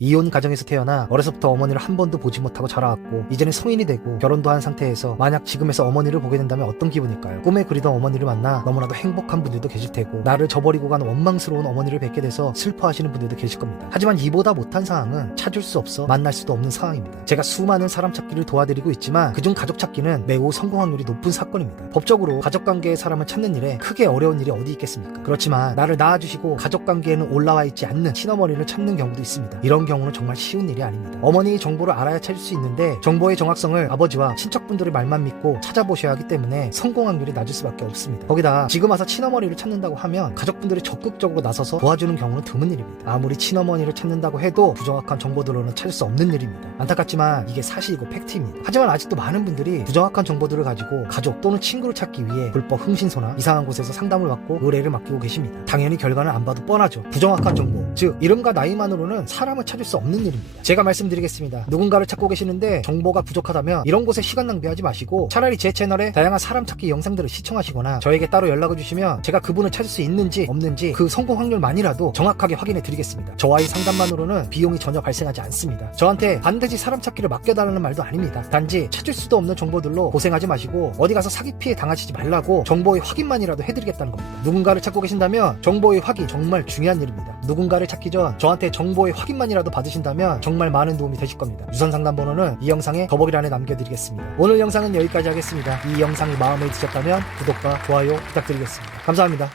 이혼 가정에서 태어나 어려서부터 어머니를 한 번도 보지 못하고 자라왔고 이제는 성인이 되고 결혼도 한 상태에서 만약 지금에서 어머니를 보게 된다면 어떤 기분일까요? 꿈에 그리던 어머니를 만나 너무나도 행복한 분들도 계실 테고 나를 저버리고 간 원망스러운 어머니를 뵙게 돼서 슬퍼하시는 분들도 계실 겁니다. 하지만 이보다 못한 상황은 찾을 수 없어 만날 수도 없는 상황입니다. 제가 수많은 사람 찾기를 도와드리고 있지만 그중 가족 찾기는 매우 성공 확률이 높은 사건입니다. 법적으로 가족 관계의 사람을 찾는 일에 크게 어려운 일이 어디 있겠습니까? 그렇지만 나를 낳아주시고 가족 관계에는 올라와 있지 않는 친어머니를 찾는 경우도 있습니다. 이런 경우는 정말 쉬운 일이 아닙니다. 어머니의 정보를 알아야 찾을 수 있는데 정보의 정확성을 아버지와 친척분들의 말만 믿고 찾아보셔야 하기 때문에 성공 확률이 낮을 수밖에 없습니다. 거기다 지금 와서 친어머니를 찾는다고 하면 가족분들이 적극적으로 나서서 도와주는 경우는 드문 일입니다. 아무리 친어머니를 찾는다고 해도 부정확한 정보들로는 찾을 수 없는 일입니다. 안타깝지만 이게 사실이고 팩트입니다. 하지만 아직도 많은 분들이 부정확한 정보들을 가지고 가족 또는 친구를 찾기 위해 불법 흥신소나 이상한 곳에서 상담을 받고 의뢰를 맡기고 계십니다. 당연히 결과는 안 봐도 뻔하죠. 부정확한 정보, 즉 이름과 나이만으로는 사람을 찾을 수 없는 일입니다. 제가 말씀드리겠습니다. 누군가를 찾고 계시는데 정보가 부족하다면 이런 곳에 시간 낭비하지 마시고 차라리 제 채널에 다양한 사람 찾기 영상들을 시청하시거나 저에게 따로 연락을 주시면 제가 그분을 찾을 수 있는지 없는지 그 성공 확률만이라도 정확하게 확인해 드리겠습니다. 저와의 상담만으로는 비용이 전혀 발생하지 않습니다. 저한테 반드시 사람 찾기를 맡겨달라는 말도 아닙니다. 단지 찾을 수도 없는 정보들로 고생하지 마시고 어디 가서 사기 피해 당하시지 말라고 정보의 확인만이라도 해드리겠다는 겁니다. 누군가를 찾고 계신다면 정보의 확인 정말 중요한 일입니다. 누군가를 찾기 전 저한테 정보의 확인만 이라도 받으신다면 정말 많은 도움이 되실 겁니다. 유선 상담 번호는 이 영상의 더보기란에 남겨드리겠습니다. 오늘 영상은 여기까지 하겠습니다. 이 영상이 마음에 드셨다면 구독과 좋아요 부탁드리겠습니다. 감사합니다.